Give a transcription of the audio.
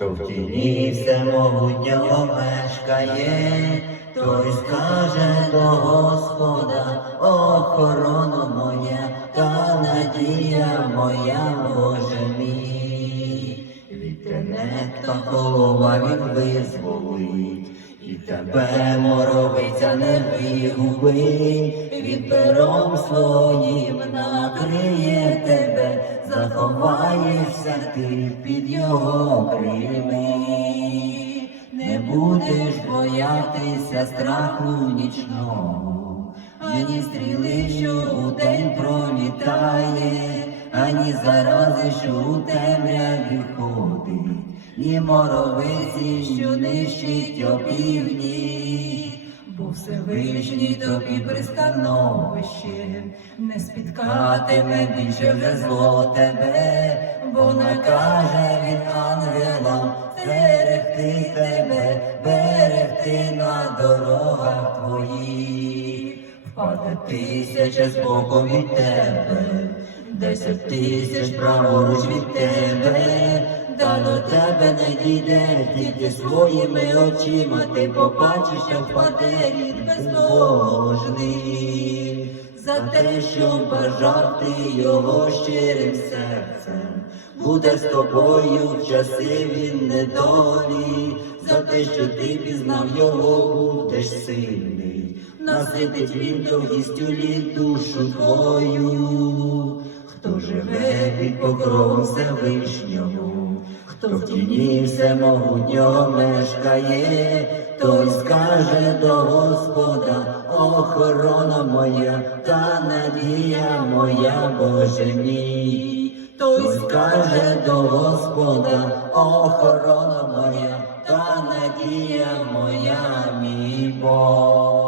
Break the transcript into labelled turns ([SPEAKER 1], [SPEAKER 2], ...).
[SPEAKER 1] Хто в тіні всемогутнього мешкає, той скаже до Господа, охорона моя та надія моя, Боже мій. Від тенета голова він визволить, і тебе моровиця не вигубить, від пером своїм накриє заховаєшся ти під його крилами. Не будеш боятися страху нічного, ані стріли, що у день пролітає, ані зарази, що у темряві ходить, ні моровиці, що нищить опівдні. Бо Всевишній тобі пристановище, не спіткатиме більше вже зло тебе, бо накаже він ангелам берегти тебе, берегти на дорогах твоїх, впаде тисяча з боку від тебе, десять тисяч праворуч від тебе, до тебе не дійде, тільки своїми очима ти побачиш, як впаде рід безбожний, за те, що бажав ти його щирим серцем, буде з тобою в часи він недолі, за те, що ти пізнав його, будеш сильний, наситить він довгістю літ душу твою, хто живе під покровом Всевишнього, хто в тіні всемогутнього мешкає, той скаже до Господа, охорона моя та надія моя, Боже мій. Той скаже до Господа, охорона моя та надія моя, мій Бог.